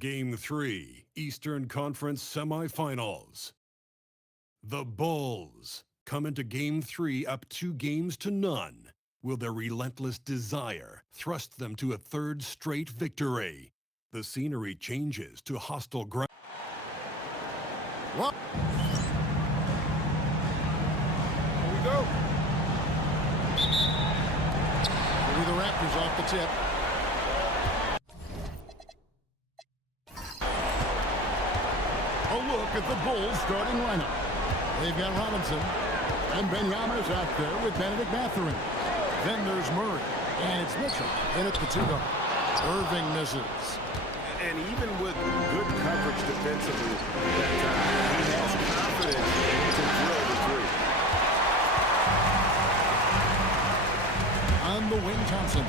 Game 3, Eastern Conference Semifinals. The Bulls come into Game 3 up 2-0. Will their relentless desire thrust them to a third straight victory? The scenery changes to hostile ground. Here we go. It'll be the Raptors off the tip. A look at the Bulls starting lineup. They've got Robinson, and Benyama's out there with Benedict Mathurin. Then there's Murray, and it's Mitchell in at the 2-guard. Irving misses. And even with good coverage defensively that time, he has confidence to drill the three. On the wing, Thompson,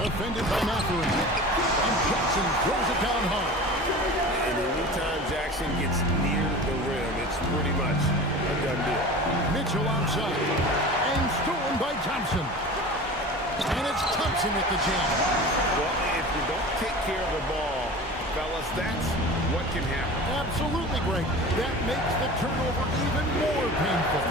defended by Mathurin. And Jackson throws it down hard. And anytime Jackson gets near the rim, it's pretty much a done deal. Mitchell outside, and stolen by Thompson. And it's Thompson at the jam. Well, if you don't take care of the ball, fellas, that's what can happen. Absolutely great. That makes the turnover even more painful.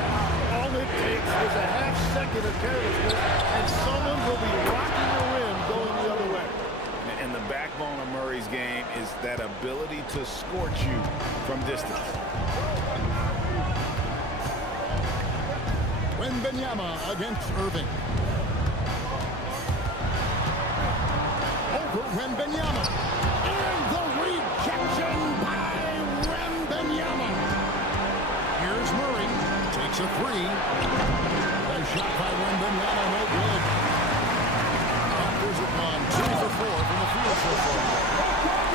All it takes is a half second of carelessness, and someone will be rocking the rim going the other way. And the backbone of Murray's game is that ability to scorch you from distance. Benyama against Irving. Over Benyama. And the rejection by Benyama. Here's Murray. Takes a three. A shot by Benyama, no good. Raptors have gone 2 for 4 from the field so far.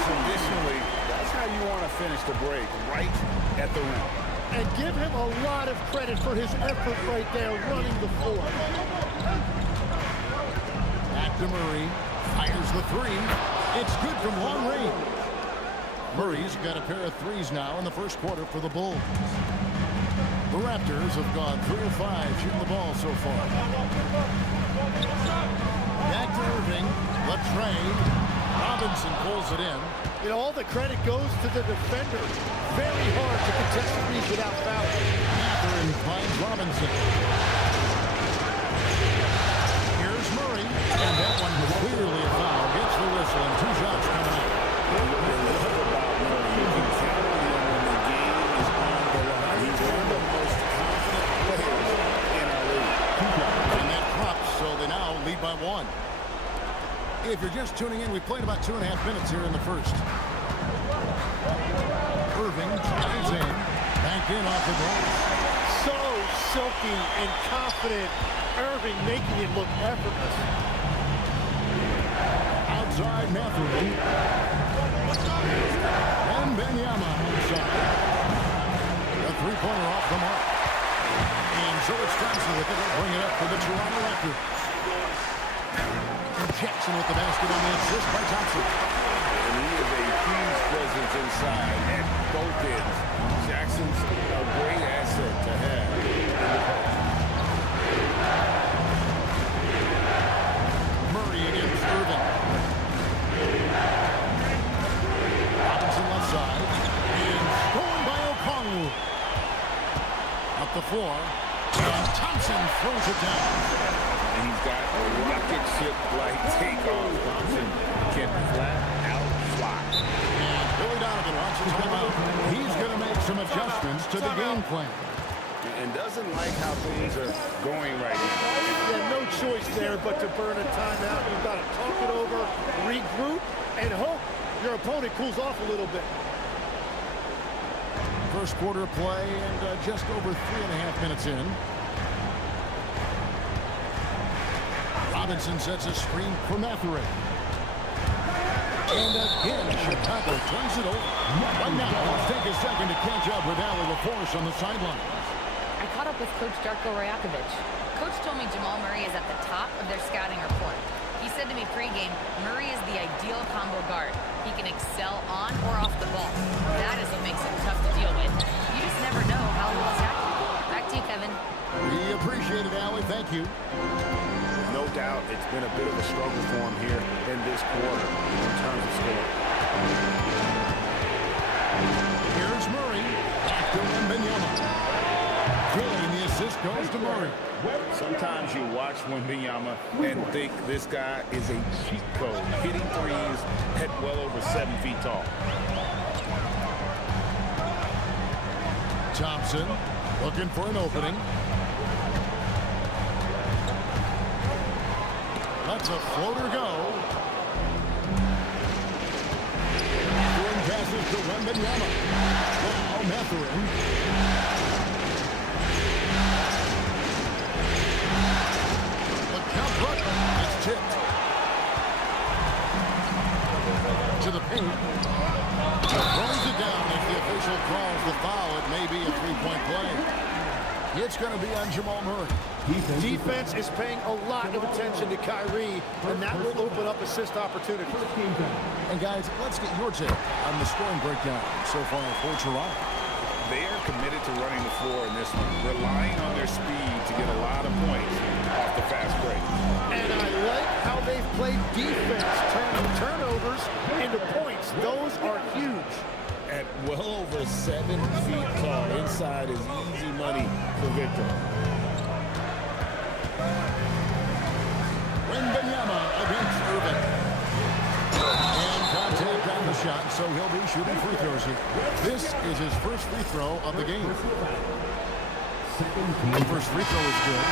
Traditionally, that's how you want to finish the break, right at the rim. And give him a lot of credit for his effort right there running the floor. Back to Murray. Fires the three. It's good from long range. Murray's got a pair of threes now in the first quarter for the Bulls. The Raptors have gone 3 of 5 shooting the ball so far. Back to Irving. The trade. Robinson pulls it in. You know, all the credit goes to the defender. Very hard to contest threes without fouling. Mathurin finds Robinson. Here's Murray. And that one was clearly a foul. Gets the whistle and 2 shots coming up. What they love about Murray, you can count on him when the game is on the line. He's one of the most confident players in our league. And that drops, so they now lead by 1. If you're just tuning in, we played about 2.5 minutes here in the first. Irving drives in, backed in off the ball. So silky and confident. Irving making it look effortless. Outside Mathurin. And Benyama outside. A three-pointer off the mark. And so it's Thompson with it. They'll bring it up for the Toronto Raptors. Jackson with the basket on the assist by Thompson. And he is a huge presence inside at both ends. Jackson's a great asset to have. Murray against Irving. Robinson left side. And stolen by Okongwu. Up the floor. And Thompson throws it down. And he's got a rocket ship-like takeoff. Thompson can flat out fly. And Billy Donovan watches him out. He's going to make some adjustments to the game plan. And doesn't like how things are going right now. Yeah, no choice there but to burn a timeout. You've got to talk it over, regroup, and hope your opponent cools off a little bit. First quarter play and just over 3.5 minutes in. Robinson sets a screen for Mathurin. And again, Chicago turns it over. Right now, let's take a second to catch up with Allie LaForce on the sideline. I caught up with Coach Darko Rajakovic. Coach told me Jamal Murray is at the top of their scouting report. He said to me pregame, Murray is the ideal combo guard. He can excel on or off the ball. That is what makes him tough to deal with. You just never know how he'll attack you. Back to you, Kevin. We appreciate it, Allie. Thank you. No doubt it's been a bit of a struggle for him here in this quarter in terms of score. Here's Murray. Back to Wembanyama. Good, and the assist goes to Murray. Sometimes you watch Wembanyama and think this guy is a cheat code, hitting threes at well over 7 feet tall. Thompson looking for an opening. Lets a floater go. Throwing passes to Wembanyama. Now Mathurin. The count button is tipped. To the paint. Throws it down. If the official calls the foul, it may be a three-point play. It's going to be on Jamal Murray. Defense is paying a lot of attention to Kyrie, and that will open up assist opportunities. And guys, let's get your take on the scoring breakdown so far for Toronto. They are committed to running the floor in this one, relying on their speed to get a lot of points off the fast break. And I like how they've played defense, turning turnovers into points. Those are huge. At well over 7 feet tall, inside is easy money for Victor. Wembanyama against Irvin. And contact on the shot, so he'll be shooting free throws here. This is his first free throw of the game. The first free throw is good.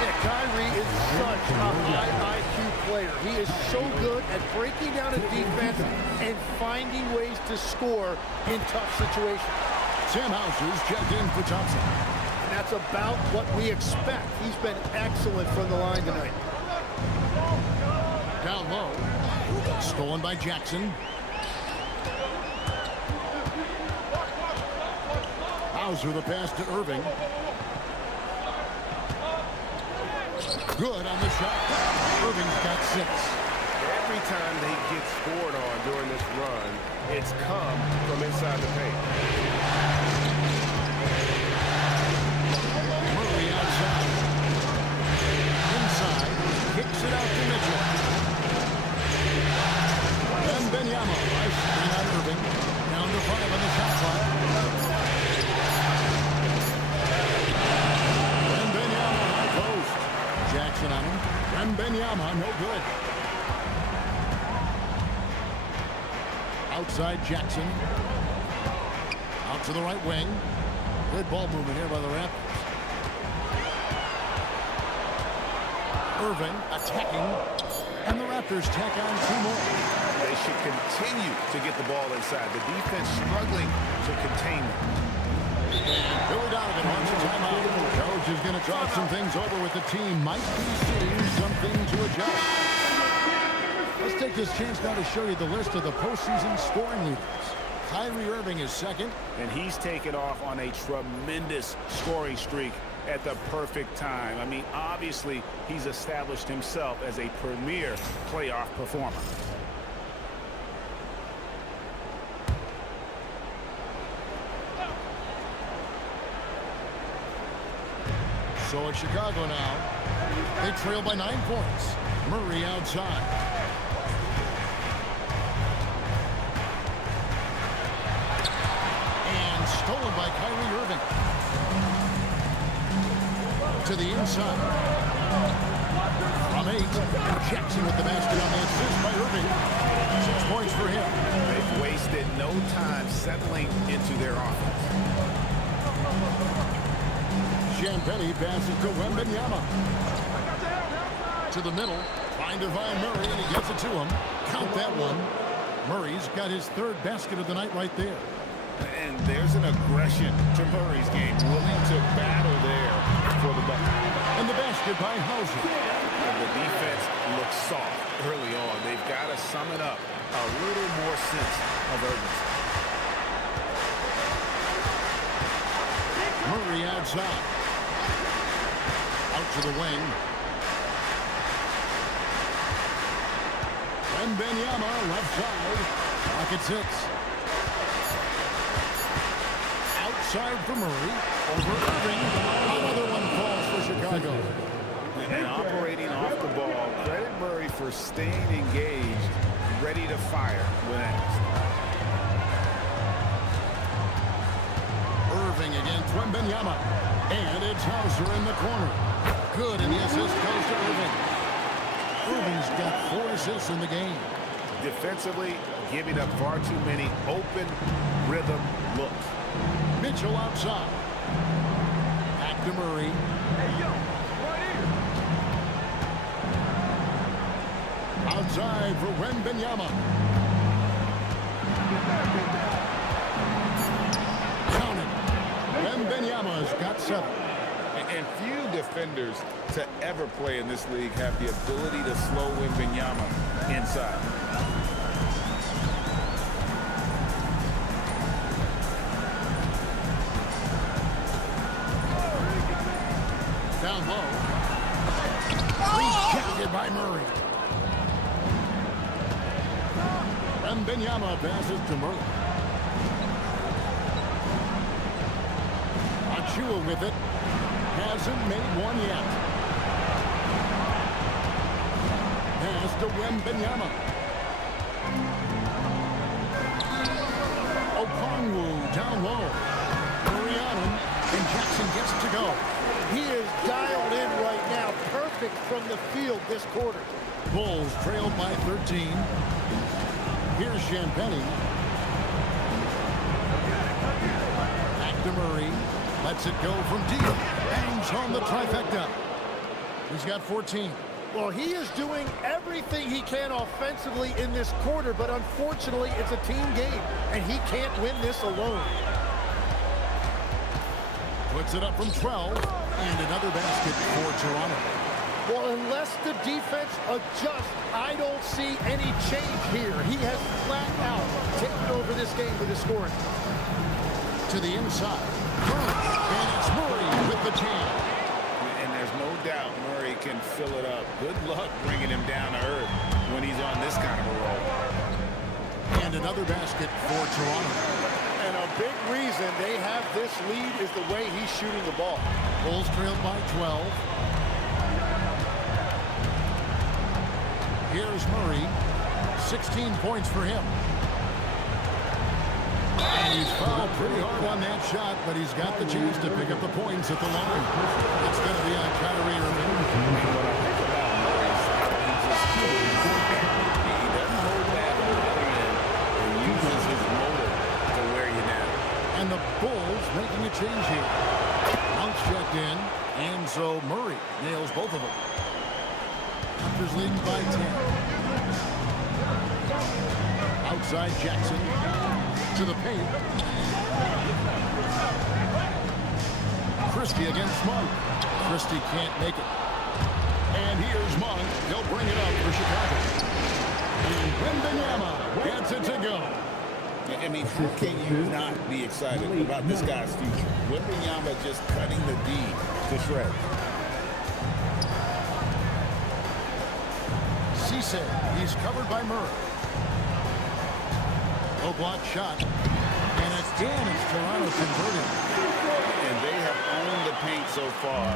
Yeah, Kyrie is such a high IQ player. He is so good at breaking down a defense and finding ways to score in tough situations. Sam Houser's checked in for Thompson. And that's about what we expect. He's been excellent from the line tonight. Down low. Stolen by Jackson. Hauser the pass to Irving. Good on the shot. Irving's got 6. Every time they get scored on during this run, it's come from inside the paint. Murray outside. Inside. Kicks it out to Mitchell. Wembanyama. Nice screen on Irving. Down to 5 on the shot clock. Wembanyama high post. Jackson on him. Wembanyama, no good. Outside Jackson. Out to the right wing. Good ball movement here by the Raptors. Irving attacking. And the Raptors tack on 2 more. They should continue to get the ball inside. The defense struggling to contain them. And Billy Donovan wants a timeout. Coach is going to talk some things over with the team. Might be seeing something to adjust. Let's take this chance now to show you the list of the postseason scoring leaders. Kyrie Irving is second. And he's taken off on a tremendous scoring streak at the perfect time. I mean, obviously, he's established himself as a premier playoff performer. So it's Chicago now. They trail by 9 points. Murray outside. And stolen by Kyrie Irving. To the inside. From 8. Jackson with the basket on the assist by Irving. 6 points for him. They've wasted no time settling into their offense. Champagny passes to Wembanyama. To the middle. Trying to find Murray, and he gets it to him. Count that one. Murray's got his 3rd basket of the night right there. And there's an aggression to Murray's game, willing to battle there for the bucket. And the basket by Hauser. And the defense looks soft early on. They've got to sum it up a little more sense of urgency. Murray outside. Out to the wing. Wembanyama left side. Pocket 6. Outside for Murray. Over Irving. Another one falls for Chicago. And operating off the ball, credit Murray for staying engaged ready to fire when asked. Irving against Wembanyama. And it's Hauser in the corner. Good, and the assist goes to Irving. Irving's got 4 assists in the game. Defensively, giving up far too many open rhythm looks. Mitchell outside. Back to Murray. Outside for Wembanyama. Counted. Wembanyama's got 7. And few defenders to ever play in this league have the ability to slow Wembanyama inside. Down low. Rejected by Murray. Wembanyama passes to Murray. Achua with it. Hasn't made one yet. Pass to Wembanyama. Okongwu down low. Murray on him, and Jackson gets to go. He is dialed in right now. Perfect from the field this quarter. Bulls trailed by 13. Here's Champagny. Back to Murray. Lets it go from deep. Bangs home the trifecta. He's got 14. Well, he is doing everything he can offensively in this quarter, but unfortunately, it's a team game, and he can't win this alone. Puts it up from 12, and another basket for Toronto. Well, unless the defense adjusts, I don't see any change here. He has flat out taken over this game with his scoring. To the inside. And it's Murray with the jam. And there's no doubt Murray can fill it up. Good luck bringing him down to earth when he's on this kind of a roll. And another basket for Toronto. And a big reason they have this lead is the way he's shooting the ball. Bulls trailed by 12. Here's Murray. 16 points for him. And he's fouled pretty hard on that shot, but he's got the chance to pick up the points at the line. It's going to be on Kyrie Irving. What I like about Murray is he just he doesn't hold back on the other end and uses his motor to wear you down. And the Bulls making a change here. Monk's checked in, and so Murray nails both of them. Raptors leading by 10. Outside Jackson. To the paint. Christie against Monk. Christie can't make it. And here's Monk. He'll bring it up for Chicago. And Wembanyama gets it to go. I mean, how can you not be excited about this guy's future? Wembanyama just cutting the D to shred. Cisse, he's covered by Murray. Low block shot. And again, it's Toronto converted. And they have owned the paint so far,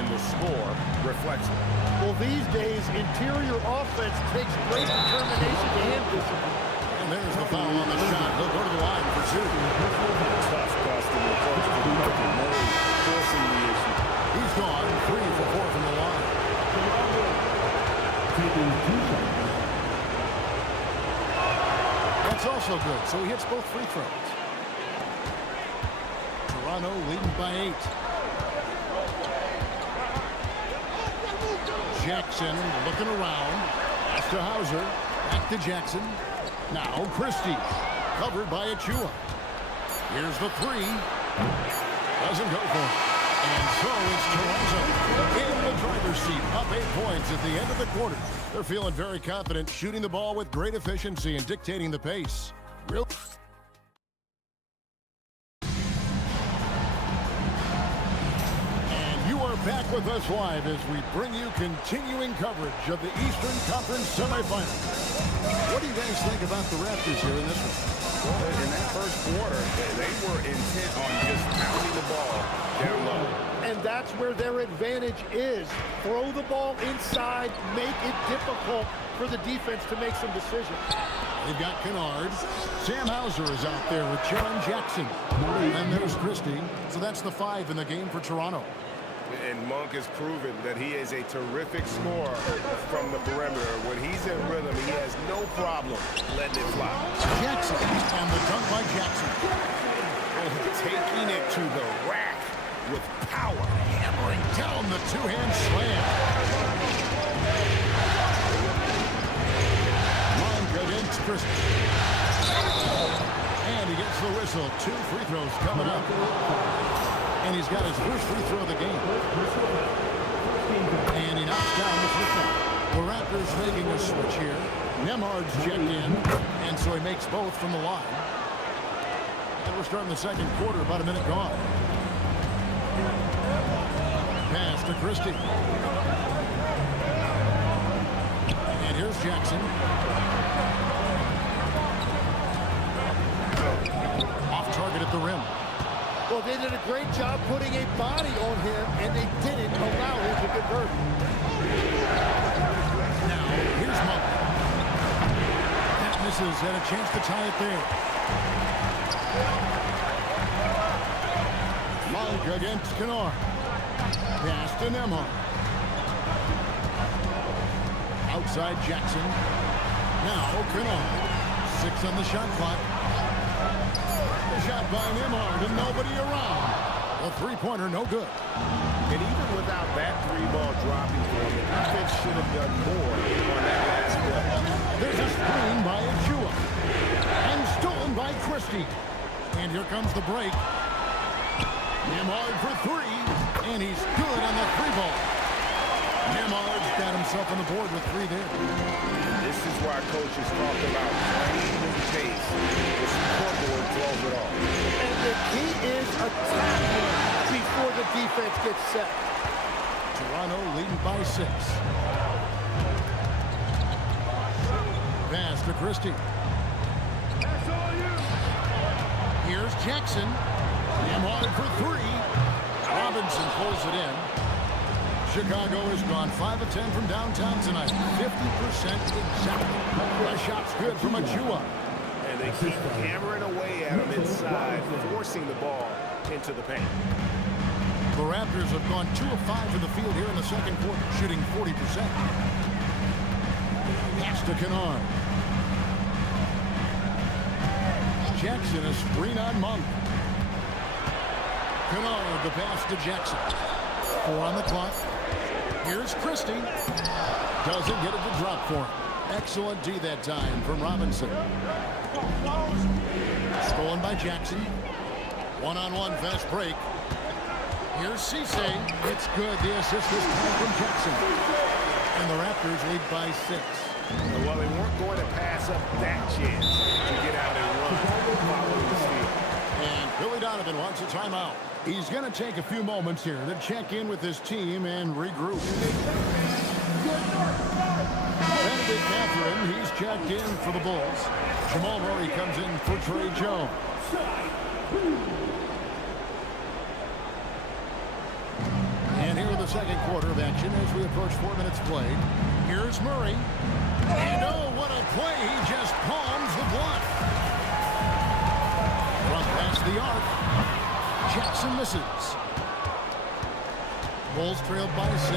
and the score reflects it. Well, these days, interior offense takes great determination and discipline. And there's the foul on the shot. He'll go to the line for 2. Tough customer approach to the Murray forcing the issue. He's gone 3 for 4 from the line. Taking 2 shots. That's also good, so he hits both free throws. Toronto leading by 8. Jackson looking around. Pass to Hauser. Back to Jackson. Now Christie. Covered by Achua. Here's the 3. Doesn't go for it. And so it's Toronto in the driver's seat, up 8 points at the end of the quarter. They're feeling very confident, shooting the ball with great efficiency and dictating the pace. Real. And you are back with us live as we bring you continuing coverage of the Eastern Conference semifinals. What do you guys think about the Raptors here in this one? Well, in that first quarter, they were intent on just pounding the ball down low. And that's where their advantage is. Throw the ball inside, make it difficult for the defense to make some decisions. They've got Kennard. Sam Hauser is out there with John Jackson. And there's Christie. So that's the 5 in the game for Toronto. And Monk has proven that he is a terrific scorer from the perimeter. When he's in rhythm, he has no problem letting it fly. Jackson, and the dunk by Jackson. Taking it to the rack with power. Hammering down the two-hand slam. Monk against Christie. And he gets the whistle. 2 free throws coming up. And he's got his first free throw of the game. And he knocks down the free throw. The Raptors making a switch here. Nemhard's checked in, and so he makes both from the line. And we're starting the second quarter, about a minute gone. Pass to Christie. And here's Jackson. Off target at the rim. Well, they did a great job putting a body on him, and they didn't allow him to convert. Now, here's Monk. That misses, and a chance to tie it there. Monk against Kennard. Pass to Nemhard. Outside Jackson. Now Kennard. 6 on the shot clock. Shot by Nemhard and nobody around. A three-pointer, no good. And even without that 3-ball dropping for him, the defense should have done more on that last play. There's a screen by Achua. And stolen by Christie. And here comes the break. Nemhard for 3. And he's good on the 3-ball. Nemhard's got himself on the board with 3 there. This is why coaches talk about playing with pace. The scoreboard throws it off. And the key is attacking before the defense gets set. Toronto leading by 6. Pass to Christie. Here's Jackson. Nemhard for 3. Robinson pulls it in. Chicago has gone 5 of 10 from downtown tonight. 50% exactly. The shot's good from Achua. And they keep hammering away at him inside, forcing the ball into the paint. The Raptors have gone 2 of 5 in the field here in the second quarter, shooting 40%. Pass to Kennard. Jackson, a screen on Monk. Kennard, the pass to Jackson. 4 on the clock. Here's Christie. Doesn't get it to drop for him. Excellent D that time from Robinson. Stolen by Jackson. One-on-one fast break. Here's Cisse. It's good. The assist this time from Jackson. And the Raptors lead by 6. Well, they weren't going to pass up that chance to get out and run following the steal. And Billy Donovan wants a timeout. He's going to take a few moments here to check in with his team and regroup. Benedict Catherine, he's checked in for the Bulls. Jamal Murray comes in for Trey Jones. And here in the second quarter of action as we approach 4 minutes played. Here's Murray. And oh, what a play. He just palms the block. From past the arc. Jackson misses. Bulls trailed by 6.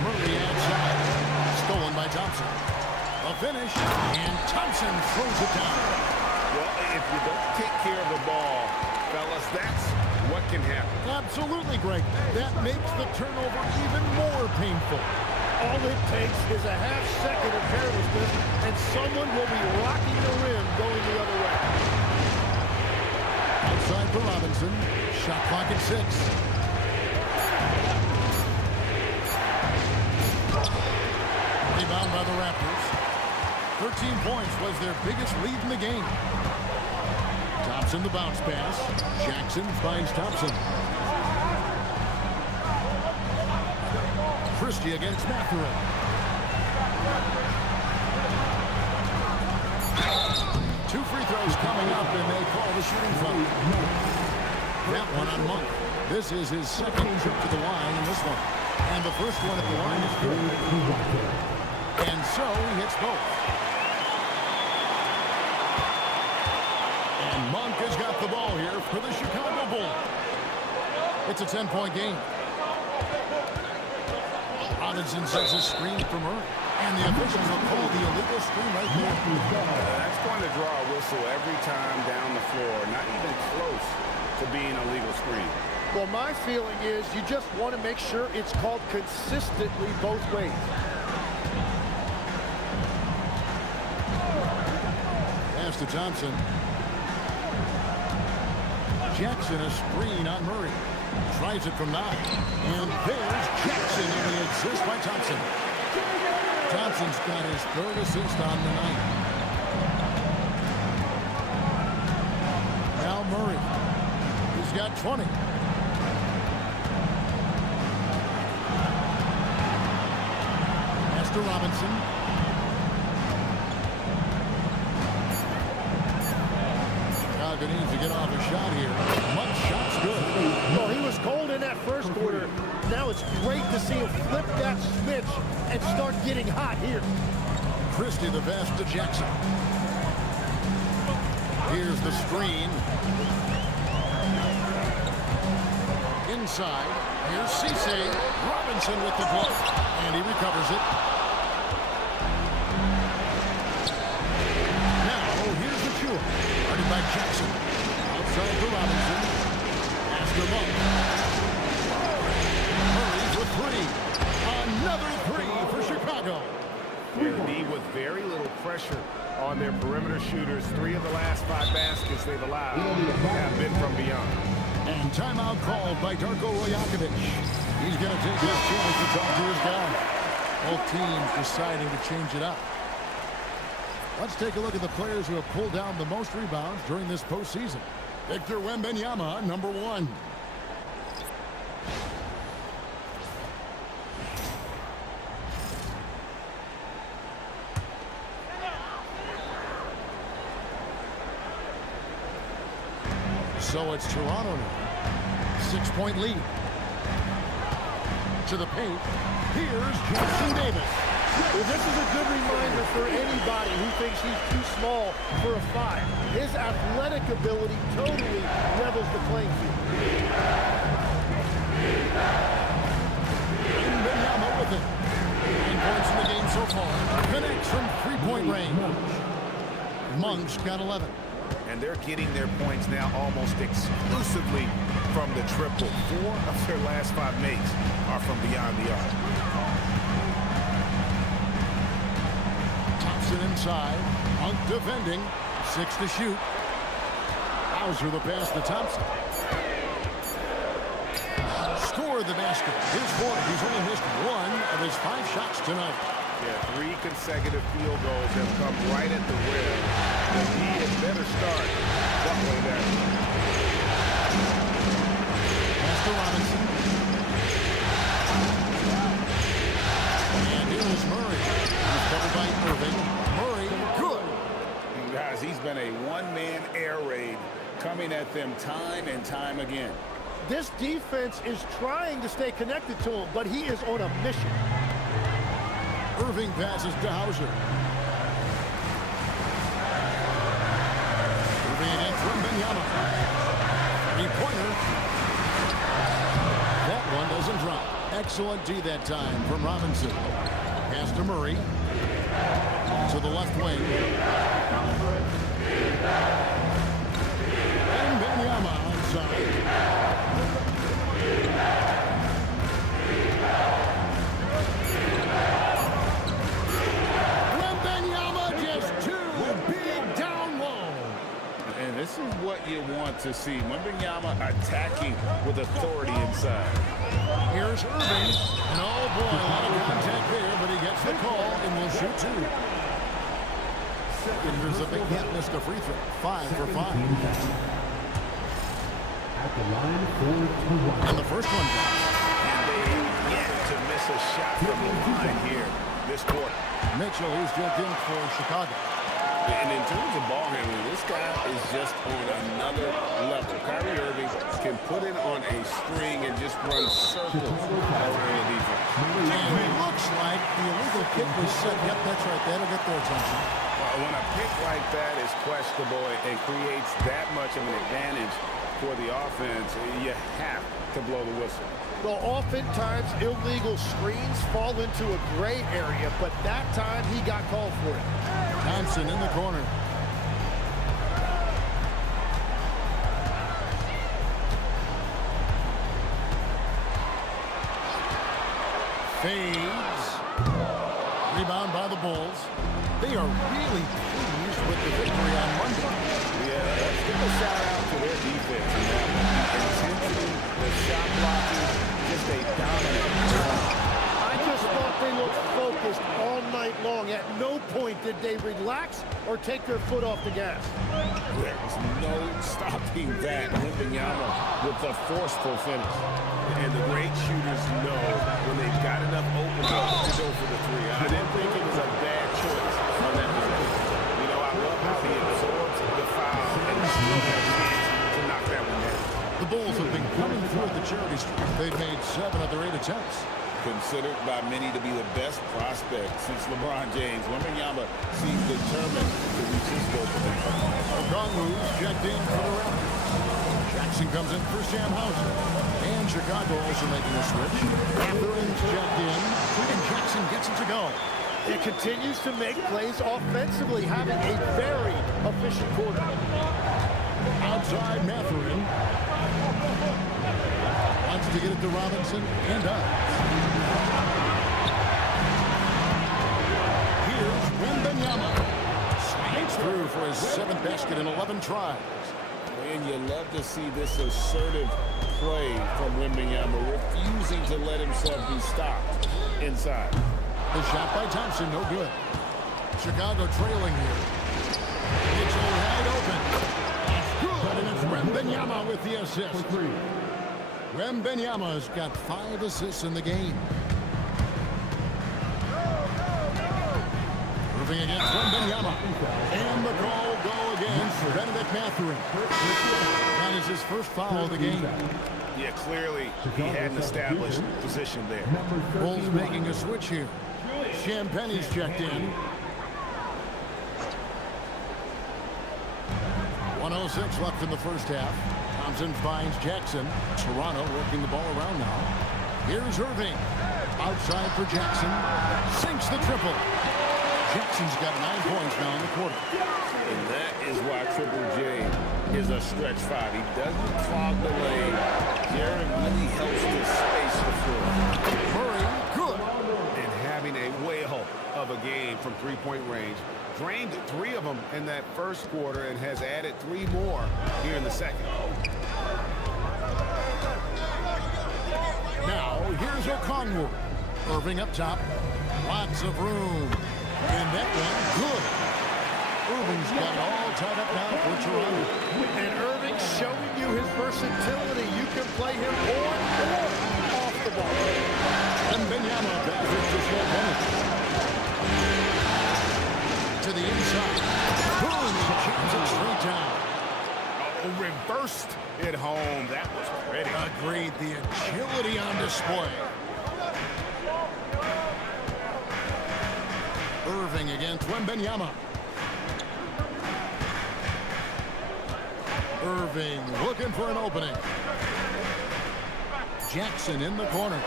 Murray outside. Stolen by Thompson. A finish. And Thompson throws it down. Well, if you don't take care of the ball, fellas, that's what can happen. Absolutely, Greg. That makes the turnover even more painful. All it takes is a half second of carelessness, and someone will be rocking the rim going the other way. Outside for Robinson. Shot clock at 6. Rebound by the Raptors. 13 points was their biggest lead in the game. Thompson the bounce pass. Jackson finds Thompson. Christie against Mathurin. Two free throws coming up, and they call the shooting foul. That one on Monk. This is his second trip to the line in this one. And the first one at the line is good. And so he hits both. And Monk has got the ball here for the Chicago Bulls. It's a 10-point game. Robinson sets a screen from her. And the officials will call the illegal screen right there. That's going to draw a whistle every time down the floor. Not even close to being a legal screen. Well, my feeling is you just want to make sure it's called consistently both ways. Pass to Thompson. Jackson, a screen on Murray. Tries it from 9. And there's Jackson, and the assist by Thompson. Thompson's got his 3rd assist on the night. Now Murray. He's got 20. Pass to Robinson. Chicago needs to get off a shot here. Much shot's good. Well, he was cold in that first quarter. Now it's great to see him flip that switch and start getting hot here. Christie the pass to Jackson. Here's the screen. Inside. Here's Cisse. Robinson with the block. And he recovers it. Now, here's the cue. Started by Jackson. Outside for Robinson. Pass to Monk. Murray for 3. Another 3 for Chicago. D with very little pressure on their perimeter shooters. 3 of the last 5 baskets they've allowed have been from beyond. And timeout called by Darko Rajakovic. He's going to take his chance to talk to his guy. Both teams deciding to change it up. Let's take a look at the players who have pulled down the most rebounds during this postseason. Victor Wembanyama, number 1. So it's Toronto now. 6-point lead. To the paint. Here's Jackson Davis. Well, this is a good reminder for anybody who thinks he's too small for a 5. His athletic ability totally levels the playing field. Wembanyama with it. 9 points in the game so far. Connects from 3-point range. Monk's got 11. And they're getting their points now almost exclusively from the triple. 4 of their last 5 makes are from beyond the arc. Thompson inside. Monk defending. 6 to shoot. Hauser the pass to Thompson. Score the basket. His 4th. He's only missed 1 of his 5 shots tonight. Yeah, 3 consecutive field goals have come right at the rim. And he had better start buckling that. Pass to Robinson. And here is Murray. He's covered by Irving. Murray, good. And guys, he's been a one-man air raid coming at them time and time again. This defense is trying to stay connected to him, but he is on a mission. Irving passes to Hauser. Irving against Wembanyama. 3-pointer. That one doesn't drop. Excellent D that time from Robinson. Pass to Murray. To the left wing. Wembanyama outside. This is what you want to see. Wembanyama attacking with authority inside. Here's Irving. And oh boy, a lot of contact there, but he gets the call and will shoot 2. And there's a big hit, missed a free throw. 5 for 5. At the line for 2-1. And the first one down. And they yet to miss a shot from the line here this quarter. Mitchell, who's checked in for Chicago. And in terms of ball handling, this guy is just on another level. Kyrie Irving can put it on a string and just run circles around the defense. And it looks like the illegal kick was set. Yep, that's right. That'll get their attention. When a pick like that is questionable and creates that much of an advantage for the offense, you have to blow the whistle. Well, oftentimes illegal screens fall into a gray area, but that time he got called for it. Thompson in the corner. Fades. Rebound by the Bulls. They are really pleased with the victory on Monday. Yeah, let's give a shout out to their defense. Intensity, the shot blocking, just a dominant. I just thought they looked focused all night long. At no point did they relax or take their foot off the gas. There's no stopping that. Wembanyama with a forceful finish. And the great shooters know when they've got enough open to go for the three. I didn't think it was a bad choice on that possession. You know, I love how he absorbs the foul and still has a chance to knock that one down. The Bulls have been coming through at the charity streak. They've made 7 of their 8 attempts. Considered by many to be the best prospect since LeBron James, Wembanyama seems determined to reach his goal potential. Okongwu's checked in for the Raptors. Jackson comes in for Sam Hauser. And Chicago also making a switch. Matherin's checked in, and Jackson gets it to go. It continues to make plays offensively, having a very efficient quarter. Outside Matherin. Wants to get it to Robinson, and does. Here's Wembanyama. Slides through for his 7th basket in 11 tries. And you love to see this assertive play from Wembanyama, refusing to let himself be stopped inside. The shot by Thompson, no good. Chicago trailing here. It's wide open. That's good, and it's Wembanyama with the assist. Wembanyama's got 5 assists in the game. Moving against Wembanyama. And the call go against Benedict Matherin. That is his first foul of the game. Yeah, clearly he had an established position there. Bulls making a switch here. Champagne's checked in. 1:06 left in the first half. Thompson finds Jackson. Toronto working the ball around now. Here's Irving. Outside for Jackson. Sinks the triple. Jackson's got 9 points now in the quarter. And that is why Triple J is a stretch 5. He doesn't clog the lane. Jared really helps to space the floor. Murray, good. And having a whale of a game from three-point range. Drained 3 of them in that first quarter and has added 3 more here in the second. Now, here's Okongwu. Irving up top. Lots of room. And that one, good. Irving's got it all tied up now for Toronto. And Irving showing you his versatility. You can play him on or off the ball. And Wembanyama passes to Champagne. To the inside. Boom! Jams it straight down. Oh, reversed it home. That was pretty. Agreed. The agility on display. Irving against Wembanyama. Irving looking for an opening. Jackson in the corner.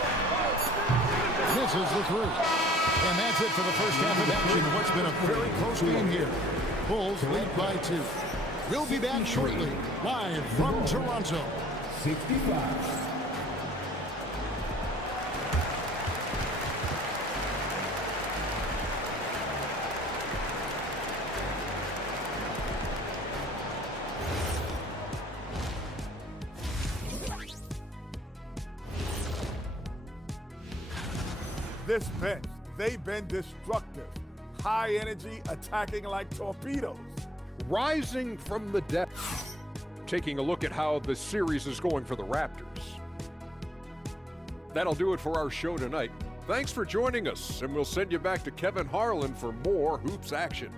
Misses the 3. And that's it for the first half of action. What's been a very close game here. Bulls lead by 2. We'll be back shortly, live from Toronto. 65. This bench, they've been destructive. High energy, attacking like torpedoes. Rising from the depths. Taking a look at how the series is going for the Raptors. That'll do it for our show tonight. Thanks for joining us, and we'll send you back to Kevin Harlan for more hoops action.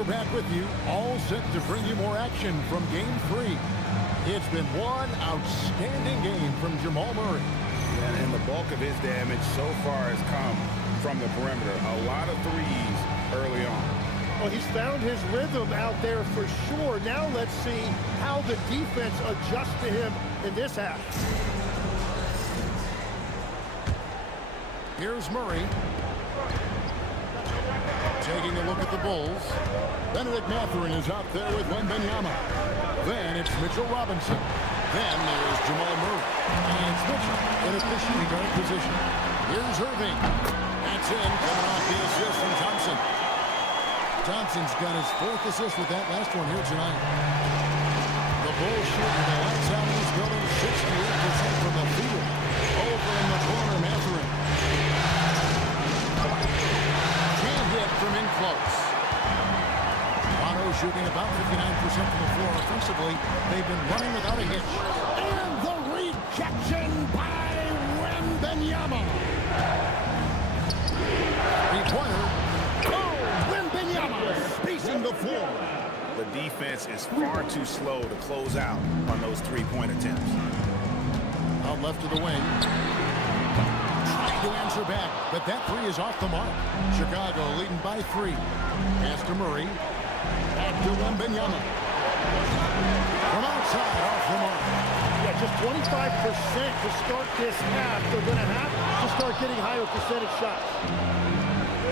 we're back with you, all set to bring you more action from Game 3. It's been one outstanding game from Jamal Murray. And the bulk of his damage so far has come from the perimeter. A lot of threes early on. Well, he's found his rhythm out there for sure. Now let's see how the defense adjusts to him in this half. Here's Murray. Taking a look at the Bulls. Benedict Mathurin is out there with Wembanyama. Then it's Mitchell Robinson. Then there's Jamal Murray. And it's Mitchell in a shooting guard position. Here's Irving. That's in, coming off the assist from Thompson. Thompson's got his 4th assist with that last one here tonight. The Bulls shooting the lights out in this building, 68% from the field. Over in the corner, Mathurin. Can't hit from in close. Toronto shooting about 59% from the floor. Offensively, they've been running without a hitch. And the rejection by Wembanyama. Three-pointer. Oh, Wembanyama spacing the floor. The defense is far too slow to close out on those three-point attempts. Out left to the wing. Trying to answer back, but that three is off the mark. Chicago leading by 3. Pass to Murray. Back to Wembanyama. From outside, off the mark. Yeah, just 25% to start this half. They're going to have to start getting higher percentage shots.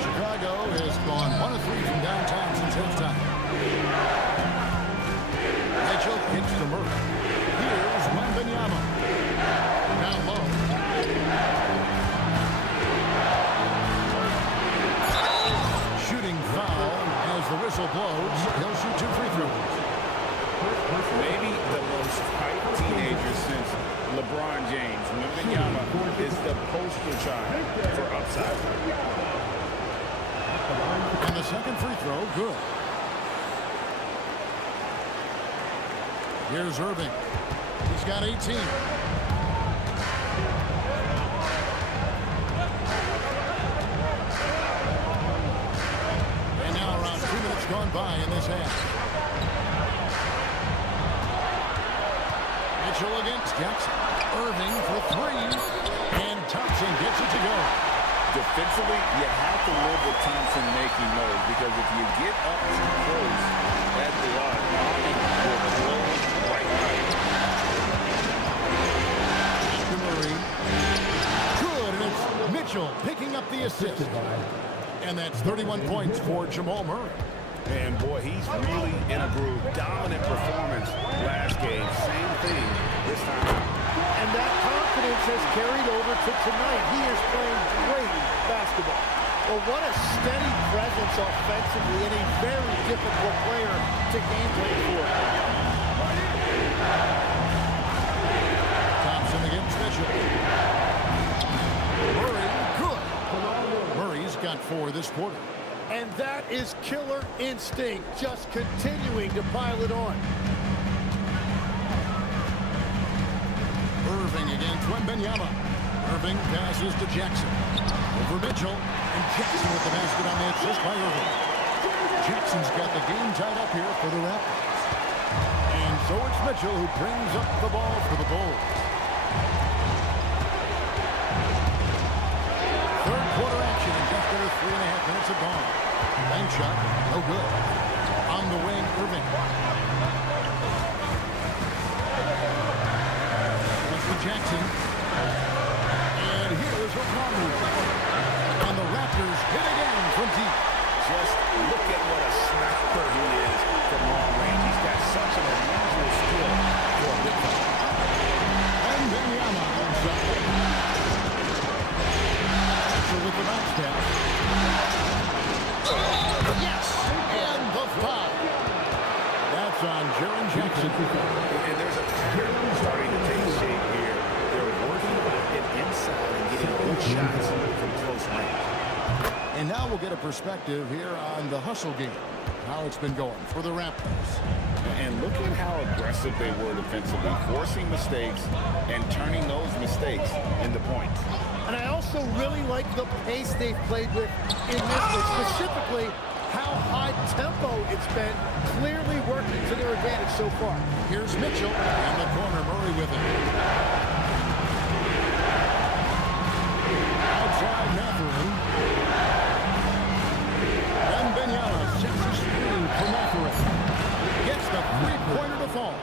Chicago has gone 1 of 3 from downtown since halftime. Mitchell kicks to Murray. Here's Wembanyama. Down low. Shooting foul as the whistle blows. He'll shoot 2 free throws. Maybe the most hyped teenager since LeBron James. Wembanyama is the poster child for upside. And the second free throw, good. Here's Irving. He's got 18. And now around 2 minutes gone by in this half. Mitchell against Jackson. Irving for 3. And Thompson gets it to go. Defensively, you have to live with Thompson making those, because if you get up too close at the line, will blow right by you. Murray. Good, and it's Mitchell picking up the assist. And that's 31 points for Jamal Murray. And boy, he's really in a groove. Dominant performance last game. Same thing this time out. And that confidence has carried over to tonight. He is playing great basketball. Well, what a steady presence offensively and a very difficult player to game plan for. Thompson against Mitchell. Murray, good. Murray's got 4 this quarter. And that is killer instinct, just continuing to pile it on. Irving against Wembanyama. Irving passes to Jackson. Over Mitchell. And Jackson with the basket on the assist by Irving. Jackson's got the game tied up here for the Raptors. And so it's Mitchell who brings up the ball for the Bulls. Third quarter action in just under 3.5 minutes of gone. Bank shot, no good. On the wing, Irving. Jackson. And here is O'Connor. And the Raptors hit again from deep. Just look at what a sniper he is from long range. He's got such an unusual skill for a big man. And Wembanyama inside. So with the bounce pass. Yes! And the foul. That's on Jaren Jackson. And there's a pattern starting to take shape here. They're working it inside and getting good shots from close range. And now we'll get a perspective here on the hustle game, how it's been going for the Raptors. And look at how aggressive they were defensively, forcing mistakes and turning those mistakes into points. And I also really like the pace they've played with in this one, specifically how high tempo, it's been clearly working to their advantage so far. Here's Mitchell in the corner. Murray with him. Outside Matherin. Wembanyama sets a screen for Matherin. Gets the three-pointer to fall.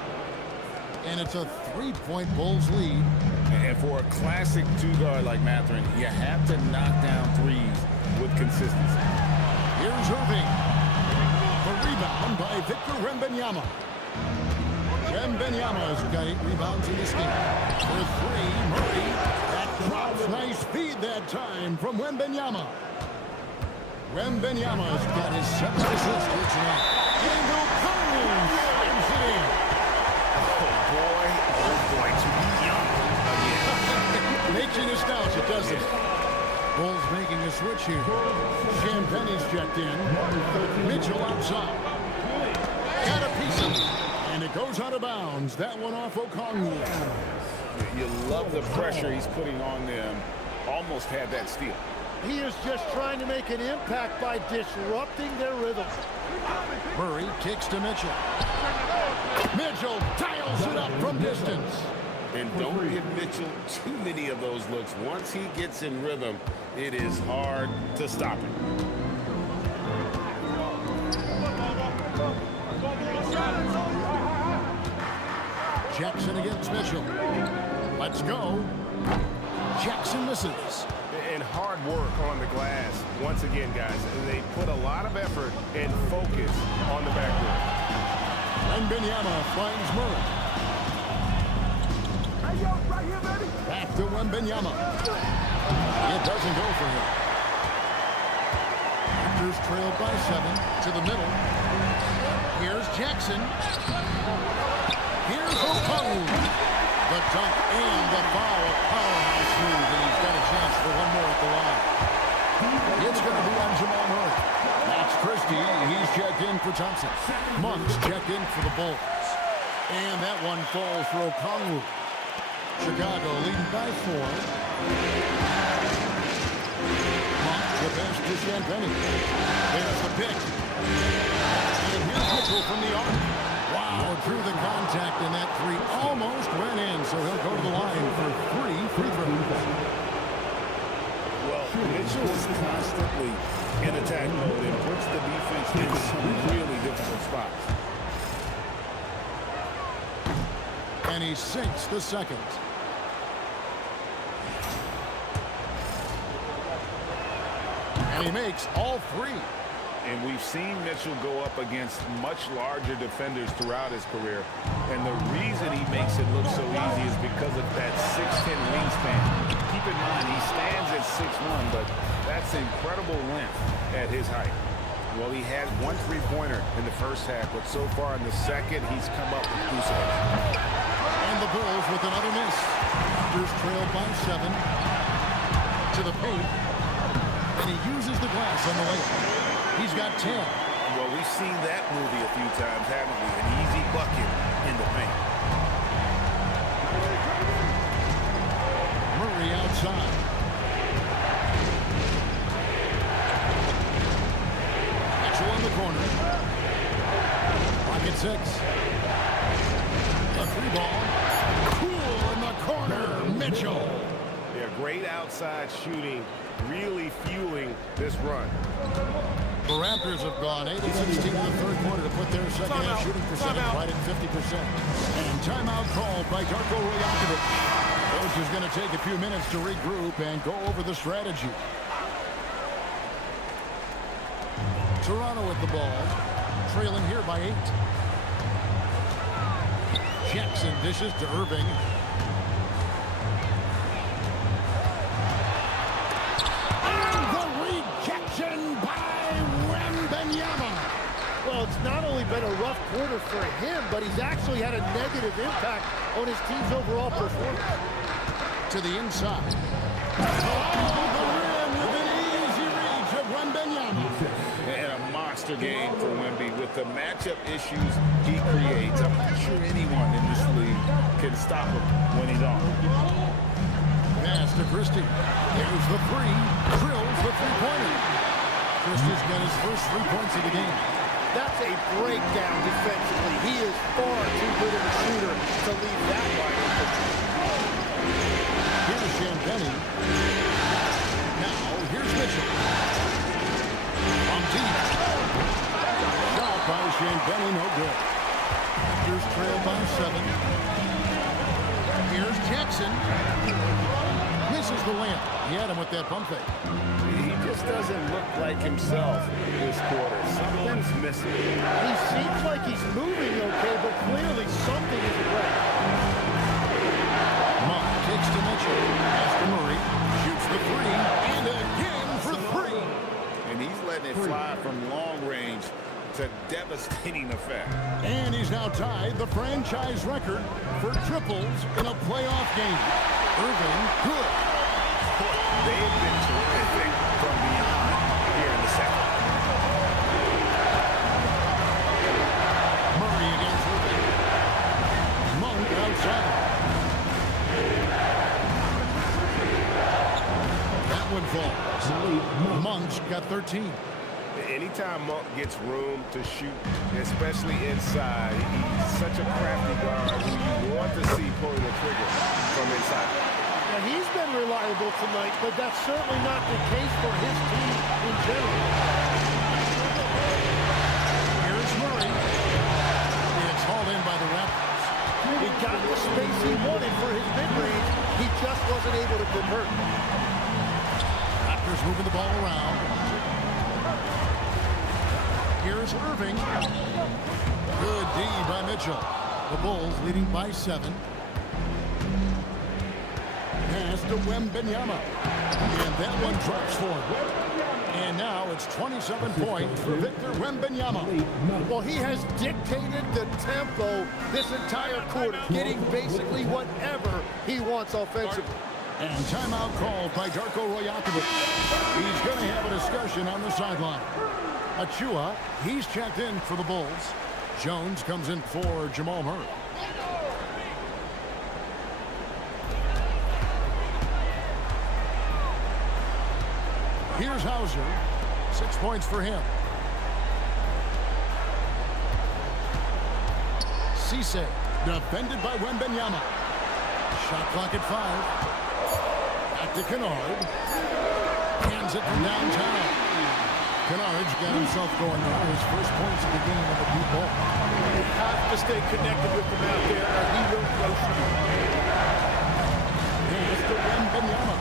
And it's a three-point Bulls lead. And for a classic two-guard like Matherin, you have to knock down threes with consistency. Here's Irving. The rebound by Victor Wembanyama. Wembanyama's got 8 rebounds in this game. For 3, Murray. That drops. Nice feed that time from Wembanyama. Wembanyama's got his 7th assist here tonight. Angle Collins slams it in. Oh boy, to be young again. Makes you nostalgic, doesn't it? Bulls making a switch here. Champagne's checked in. Mitchell outside. Got a piece of it. And it goes out of bounds. That one off Okongwu. You love the pressure he's putting on them. Almost had that steal. He is just trying to make an impact by disrupting their rhythm. Murray kicks to Mitchell. Mitchell dials it up from distance. And don't give Mitchell too many of those looks. Once he gets in rhythm, it is hard to stop him. Jackson against Mitchell. Let's go. Jackson misses. And hard work on the glass. Once again, guys, they put a lot of effort and focus on the backboard. Wembanyama finds Murray. Back to Wembanyama. It doesn't go for him. Raptors trailed by 7 to the middle. Here's Jackson. Here's Okongwu. The dunk and the foul. Powerhouse move, and he's got a chance for one more at the line. It's going to be on Jamal Murray. That's Christie. He's checked in for Thompson. Monk's checked in for the Bulls. And that one falls for Okongwu. Chicago leading by 4. Monk the pass to Champagnie. There's the pick. And here's Mitchell from the arc. Wow, drew the contact, and that 3 almost went in, so he'll go to the line for 3 free throws. Well, Mitchell is constantly in attack mode and puts the defense in some really difficult spots. And he sinks the second. And he makes all 3. And we've seen Mitchell go up against much larger defenders throughout his career. And the reason he makes it look so easy is because of that 6'10" wingspan. Keep in mind, he stands at 6'1", but that's incredible length at his height. Well, he had 1 3-pointer in the first half, but so far in the second, he's come up with 2 saves. And the Bulls with another miss. Raptors trailed by 7 to the paint. And he uses the glass on the layup. He's got 10. Well, we've seen that movie a few times, haven't we? An easy bucket in the paint. Murray outside. Mitchell in the corner. Pocket 6. A 3-ball. Cool in the corner. Mitchell. Yeah, great outside shooting, really fueling this run. The Raptors have gone 8 of 16 in the third quarter to put their second-half shooting percentage right at 50%. And timeout called by Darko Rajakovic. Coach is going to take a few minutes to regroup and go over the strategy. Toronto with the ball, trailing here by 8. Jackson dishes to Irving. Well, it's not only been a rough quarter for him, but he's actually had a negative impact on his team's overall performance. To the inside. Oh, the rim with an easy reach of Wembanyama. And a monster game for Wemby with the matchup issues he creates. I'm not sure anyone in this league can stop him when he's on. Pass to Christie. There's the 3. Drills the 3-pointer. Christie's got his first 3 points of the game. That's a breakdown defensively. He is far too good of a shooter to leave that wide open. Here's Champagny. Now, here's Mitchell. From deep. Shot by Champagny, no good. Raptors trail by 7. Here's Jackson. Misses the layup. He had him with that pump fake. He just doesn't look like himself this quarter. Something's missing. He seems like he's moving okay, but clearly something isn't right. Monk takes to Mitchell. Pass to Murray. Shoots the 3. And again for 3. And he's letting it fly from long range to devastating effect. And he's now tied the franchise record for triples in a playoff game. Irving, good. They have been terrific from beyond here in the second. Murray against Irving. Monk outside. That one falls. Monk's got 13. Anytime Monk gets room to shoot, especially inside, he's such a crafty guard who you want to see pulling the trigger from inside. Now, he's been reliable tonight, but that's certainly not the case for his team in general. Here's Murray. It's hauled in by the Raptors. He got the space he wanted for his mid-range. He just wasn't able to convert. Raptors moving the ball around. Here's Irving. Good D by Mitchell. The Bulls leading by 7. Pass to Wembanyama. And that one drops for him. And now it's 27 points for Victor Wembanyama. Well, he has dictated the tempo this entire quarter, getting basically whatever he wants offensively. And timeout called by Darko Rajakovic. He's going to have a discussion on the sideline. Achua, he's checked in for the Bulls. Jones comes in for Jamal Murray. Here's Hauser. 6 points for him. Cisse, defended by Wembanyama. Shot clock at 5. Back to Kennard. Hands it from downtown. Kennard's got himself going there. His first points of the game of the deep ball. You have to stay connected with him out there, or he will close you. Here's to Wembanyama.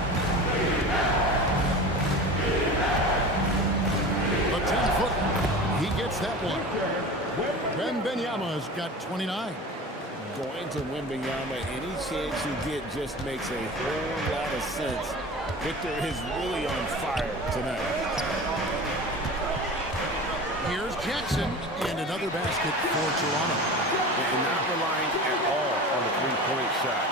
The 10-foot. He gets that one. Wembanyama's got 29. Going to Wembanyama, any chance you get just makes a whole lot of sense. Victor is really on fire tonight. Here's Jackson, and another basket for Toronto. And not relying at all on the three-point shot.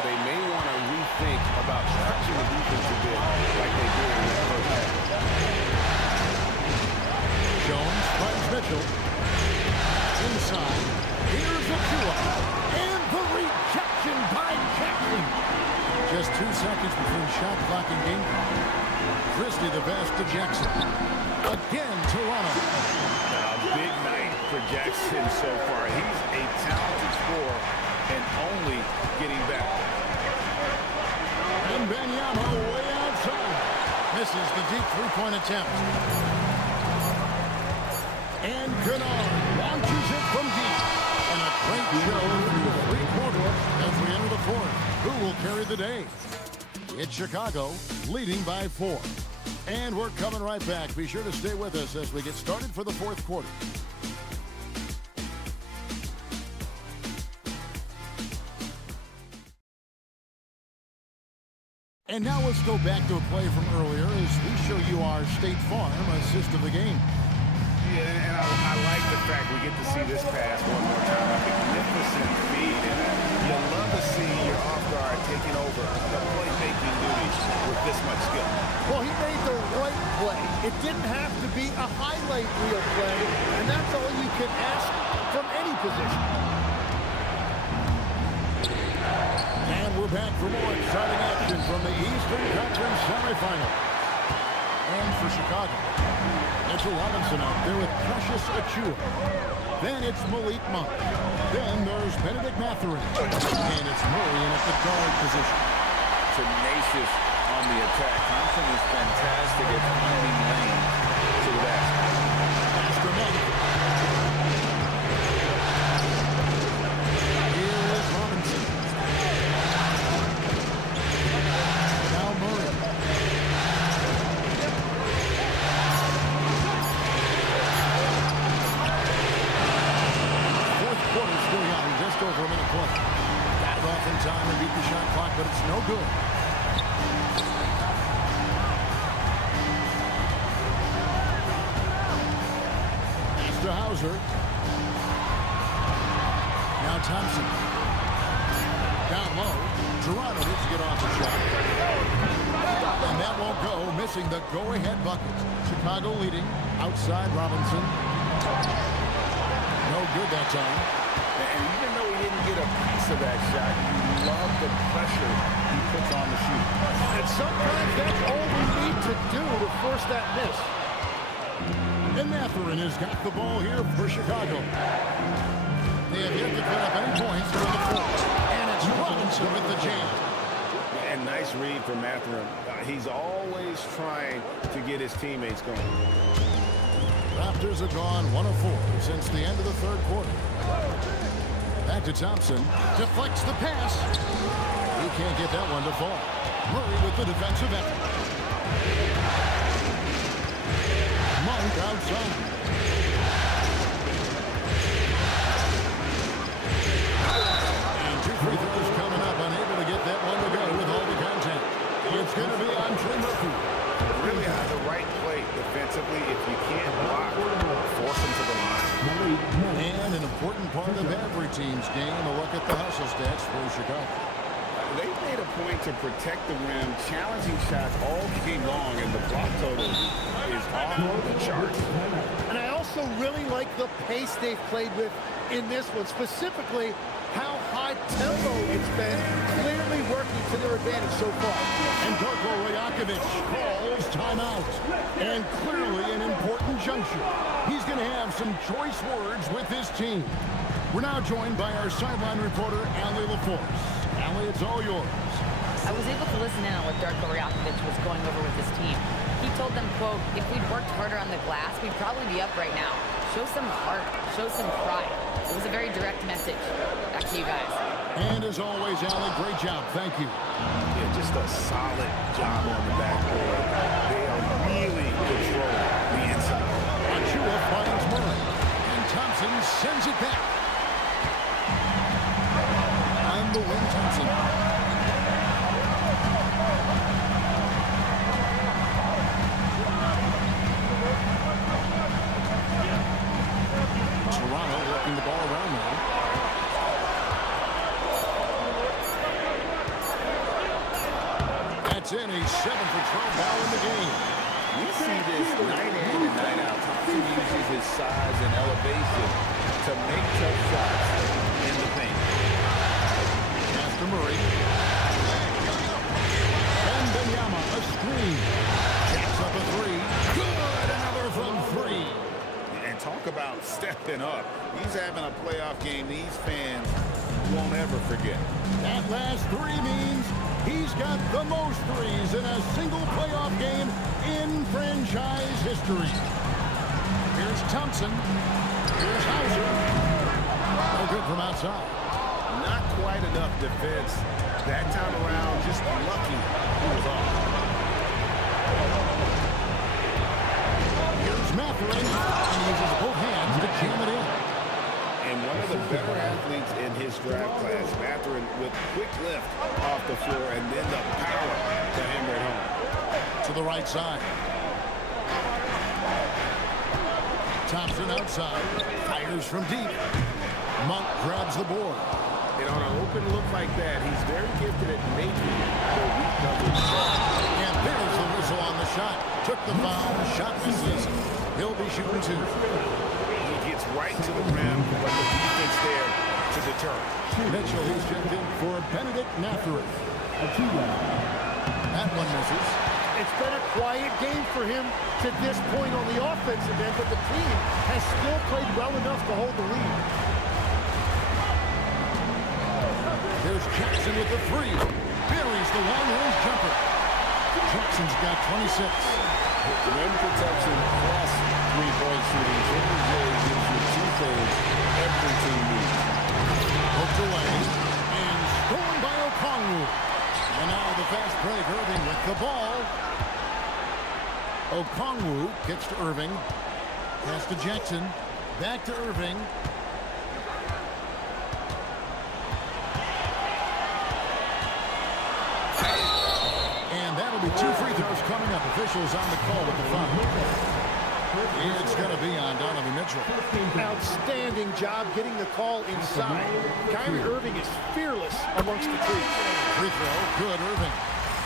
They may want to rethink about stretching the defense a bit like they did in the first half. Jones finds Mitchell. Inside. Here's Achua. And the rejection by Jackson. Just 2 seconds between shot clock and game clock. Christie the pass to Jackson. Again, Toronto. Big night for Jackson so far. He's a talented scorer and only getting better. And Wembanyama way outside. Misses the deep three-point attempt. And Kennard launches it from deep. And a great show through 3 quarters as we enter the 4th. Who will carry the day? It's Chicago, leading by 4. And we're coming right back. Be sure to stay with us as we get started for the 4th quarter. And now let's go back to a play from earlier as we show you our State Farm assist of the game. Yeah, and I like the fact we get to see this pass one more time. A magnificent feed. And you love to see your off guard taking over the playmaking duties with this much skill. Well, he made the right play. It didn't have to be a highlight reel play, and that's all you can ask from any position. And we're back for more exciting action from the Eastern Conference semifinal. And for Chicago, Mitchell Robinson out there with Precious Achua. Then it's Malik Monk. Then there's Benedict Mathurin. And it's Murray in at the guard position. Tenacious on the attack. Thompson is fantastic at finding lanes to the basket. Master Monk. Here is Robinson. Now Murray. Fourth quarter still young, just over a minute play. Got it off in time and beat the shot clock, but it's no good. Hauser. Now Thompson. Down low. Toronto needs to get off the shot. And that won't go, missing the go-ahead bucket. Chicago leading. Outside Robinson. No good that time. And even though he didn't get a piece of that shot, you love the pressure he puts on the shooter. And sometimes that's all we need to do to force that miss. And Mathurin has got the ball here for Chicago. They have yet to put up any points during the fourth. And it's Robinson with the jam. And nice read from Mathurin. He's always trying to get his teammates going. Raptors have gone 1 of 4 since the end of the third quarter. Back to Thompson. Deflects the pass. He can't get that one to fall. Murray with the defensive effort. Monk outside. And 2 free throws coming up. Unable to get that one to go with all the contact. It's going to be on Trey Murphy. Really has the right play defensively. If you can't block, force him to the line. And an important part of every team's game, a look at the hustle stats for Chicago. They made a point to protect the rim, challenging shots all game long, and the block total is off the charts. And I also really like the pace they've played with in this one, specifically how high tempo it's been, clearly working to their advantage so far. And Darko Rajakovic calls timeout. And clearly an important juncture. He's going to have some choice words with his team. We're now joined by our sideline reporter, Allie LaForce. Allie, it's all yours. I was able to listen in on what Darko Rajakovic was going over with his team. He told them, quote, if we'd worked harder on the glass, we'd probably be up right now. Show some heart, show some pride. It was a very direct message. Back to you guys. And as always, Allie, great job. Thank you. Yeah, just a solid job on the backboard. They are really controlling the inside. Achua finds Murray. And Thompson sends it back. On the wing, Thompson. Toronto working the ball around now. That's in. He's 7 for 12 now in the game. We see this night in and night out. Thompson uses his size and elevation to make tough shots in the paint. Master Murray. And Benyama, a screen. Jacks up a 3. Good, another from 3. And talk about stepping up. He's having a playoff game these fans won't ever forget. That last 3 means he's got the most threes in a single playoff game in franchise history. Here's Thompson. Here's Hauser. No good from outside. Not quite enough defense. That time around, just lucky he was off. Here's Mathurin. And he uses both hands to jam it in. And one of the better athletes in his draft class, Mathurin, with quick lift off the floor and then the power to hammer it home. To the right side. Thompson outside. Fires from deep. Monk grabs the board. And on an open look like that, he's very gifted at making the weak coverage shot. And there's the whistle on the shot. Took the foul. Shot misses. He'll be shooting 2. He gets right to the rim, but the defense there to deter. Mitchell, he's checked in for Benedict Mathurin. That one misses. It's been a quiet game for him to this point on the offensive end, but the team has still played well enough to hold the lead. There's Jackson with the three. Buries the long-range jumper. Jackson's got 26. Rim protection plus three-point shooting. Triple J gives you two things every team needs. Hooked away and stolen by Okongwu. And now the fast break. Irving with the ball. Okongwu kicks to Irving. Pass to Jackson. Back to Irving. And that'll be two free throws coming up. Officials on the call with the foul. It's going to be on Donovan Mitchell. Outstanding job getting the call inside. Kyrie Irving is fearless amongst the trees. Free throw, good. Irving.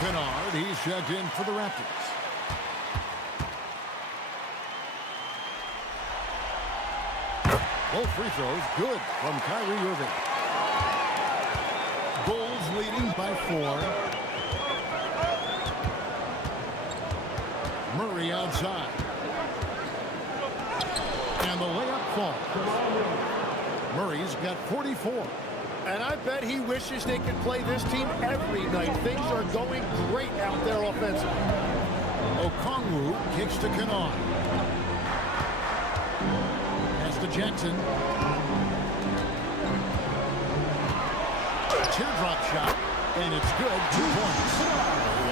Kennard, he's checked in for the Raptors. Both free throws, good from Kyrie Irving. Bulls leading by 4. Murray outside. And the layup falls. Murray's got 44. And I bet he wishes they could play this team every night. Things are going great out there offensively. Okongwu kicks to Kennard. Pass to Jackson. Teardrop shot, and it's good. 2 points.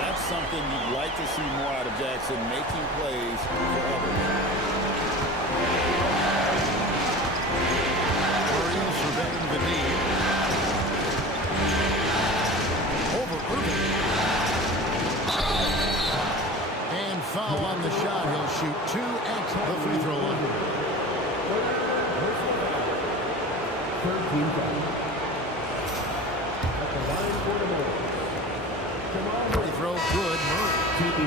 That's something you'd like to see more out of Jackson, making plays for others. Murray surveying the knee. Over Irving. And foul on the shot. He'll shoot 2 at the free throw line. 13 fouls. At the line for the Bulls. Free throw good. Murray.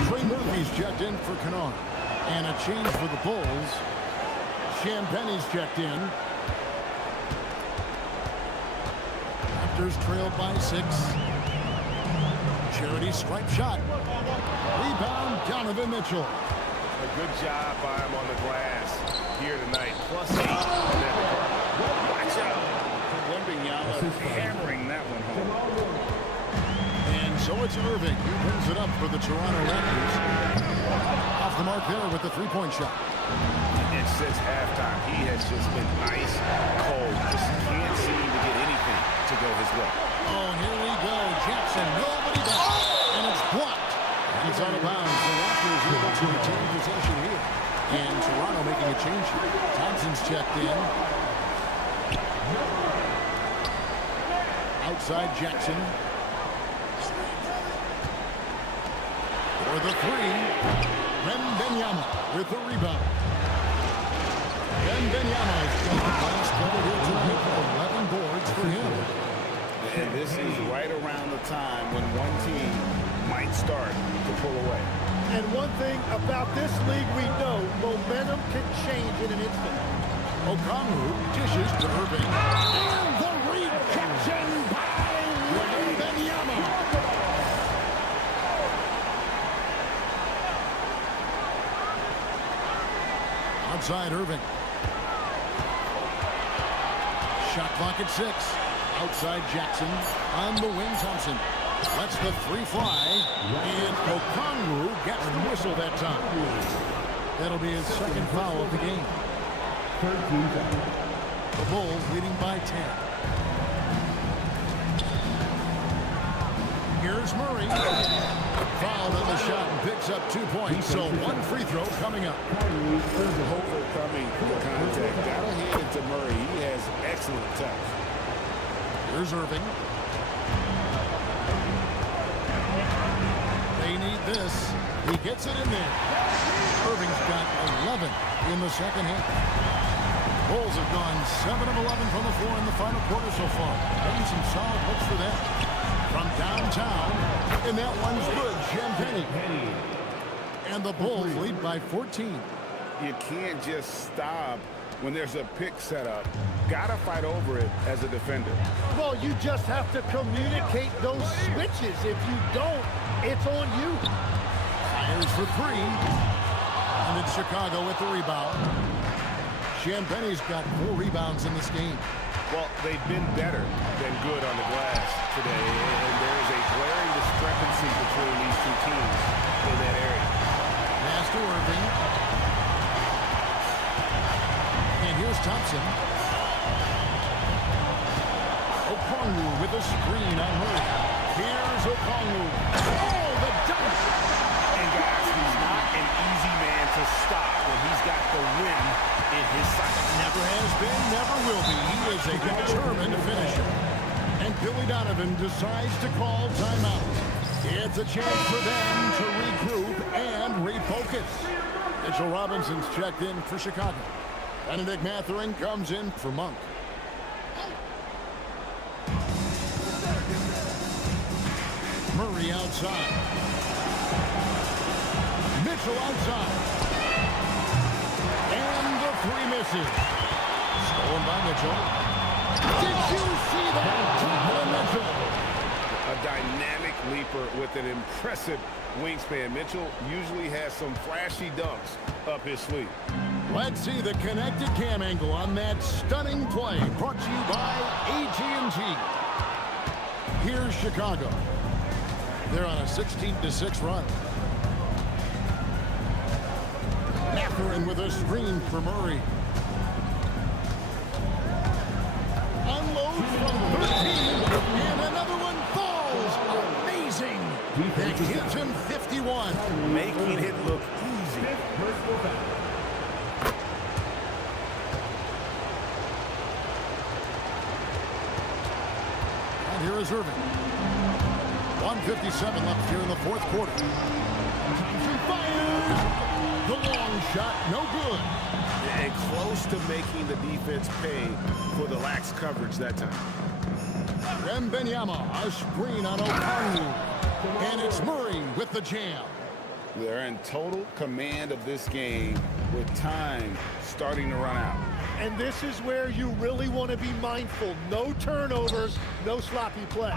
Trey Murphy's checked in for Kennard. And a change for the Bulls. Champagne's checked in. Raptors trailed by 6. Charity stripe shot. Rebound, Donovan Mitchell. A good job by him on the glass here tonight. +8 on that regard. Watch out. Wembanyama hammering that one home. And so it's Irving who brings it up for the Toronto Raptors. Off the mark there with the three-point shot. And since halftime, he has just been ice cold. Just can't seem to get anything to go his way. Oh, and here we go. Jackson, nobody down. And it's blocked. And it's out of bounds. The Raptors able to retain possession here. And Toronto making a change here. Thompson's checked in. Outside Jackson. For the three. Wembanyama with the rebound. Wembanyama's got the last double here tonight. 11 boards for him. And this is right around the time when one team might start to pull away. And one thing about this league we know, momentum can change in an instant. Okongwu dishes to Irving. And the rejection by Wembanyama. Outside Irving. Shot clock at 6. Outside Jackson. On the wing, Thompson. Lets the three fly. And Okongwu gets the whistle that time. That'll be his second foul of the game. 13 fouls. The Bulls leading by 10. Here's Murray. Fouled on the shot and picks up 2 points. So one free throw coming up. Overcoming the contact. Gotta hand it to Murray. He has excellent touch. Here's Irving. They need this. He gets it in there. Irving's got 11 in the second half. Bulls have gone 7 of 11 from the floor in the final quarter so far. Getting some solid hooks for them. From downtown, and that one's good. Champagne. And the Bulls lead by 14. You can't just stop when there's a pick set up. Gotta fight over it as a defender. Well, you just have to communicate those switches. If you don't, it's on you. Here's for three. And it's Chicago with the rebound. Champagne's got 4 rebounds in this game. Well, they've been better than good on the glass today, and there is a glaring discrepancy between these two teams in that area. Pass to Irving. And here's Thompson. Okongwu with a screen on Murray. Here's Okongwu. Oh, the dunk! And guys, he's not an easy man to stop when he's got the win in his sights. Never has been, never will be. He is a determined finisher. And Billy Donovan decides to call timeout. It's a chance for them to regroup and refocus. Mitchell Robinson's checked in for Chicago. Benedict Mathurin comes in for Monk. Murray outside. Mitchell outside. And the 3 misses. Stolen by Mitchell. Did you see that? Top of Mitchell. A dynamic leaper with an impressive wingspan. Mitchell usually has some flashy dunks up his sleeve. Let's see the connected cam angle on that stunning play. Brought to you by AT&T. Here's Chicago. They're on a 16-6 run. Mathurin with a screen for Murray. Unloads from 13, and another one falls. Amazing. That gives him 51. Making it look easy. And here is Irving. 1:57 left here in the 4th quarter. Thompson fires. The long shot, no good. And close to making the defense pay for the lax coverage that time. Wembanyama, a screen on Okongwu. And it's Murray with the jam. They're in total command of this game with time starting to run out. And this is where you really want to be mindful. No turnovers, no sloppy play.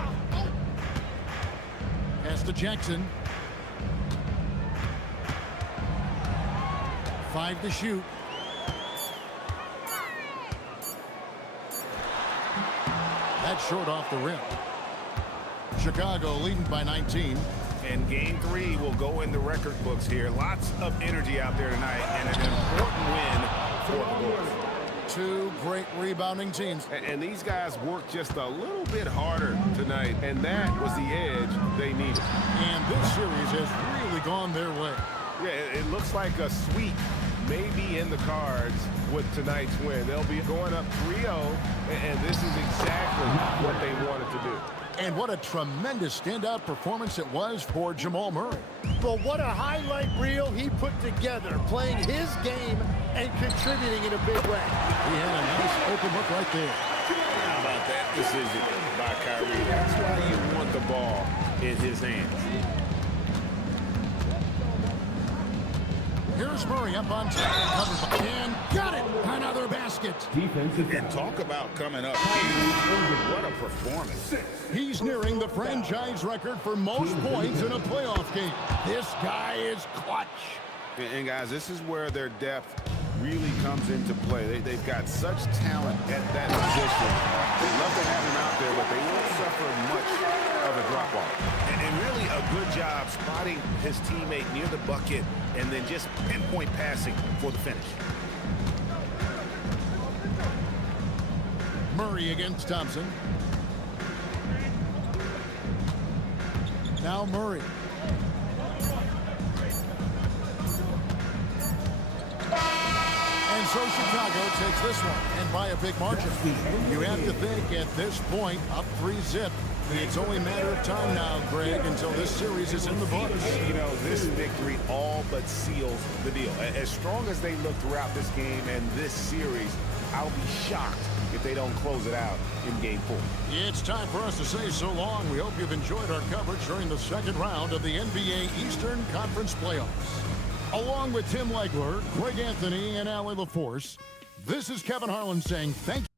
Pass to Jackson. 5 to shoot. That's short off the rim. Chicago leading by 19. And game 3 will go in the record books here. Lots of energy out there tonight and an important win for the Bulls. 2 great rebounding teams. And these guys worked just a little bit harder tonight, and that was the edge they needed. And this series has really gone their way. Yeah, it looks like a sweep may be in the cards with tonight's win. They'll be going up 3-0, and this is exactly what they wanted to do. And what a tremendous standout performance it was for Jamal Murray. But what a highlight reel he put together, playing his game and contributing in a big way. He had a nice open look right there. How about that decision by Kyrie? That's why you want the ball in his hands. Here's Murray up on top. Covered by, and got it! Another basket. Defensive And talk about coming up huge. What a performance. He's nearing the franchise record for most points in a playoff game. This guy is clutch. And guys, this is where their depth really comes into play. They've got such talent at that position. They'd love to have him out there, but they won't suffer much of a drop-off. And really a good job spotting his teammate near the bucket and then just pinpoint passing for the finish. Murray against Thompson. Now Murray. And so Chicago takes this one, and by a big margin. You have to think at this point, up 3-0. It's only a matter of time now, Greg, until this series is in the books. You know, this victory all but seals the deal. As strong as they look throughout this game and this series, I'll be shocked if they don't close it out in Game 4. It's time for us to say so long. We hope you've enjoyed our coverage during the 2nd round of the NBA Eastern Conference Playoffs. Along with Tim Legler, Greg Anthony, and Allie LaForce, this is Kevin Harlan saying thank you.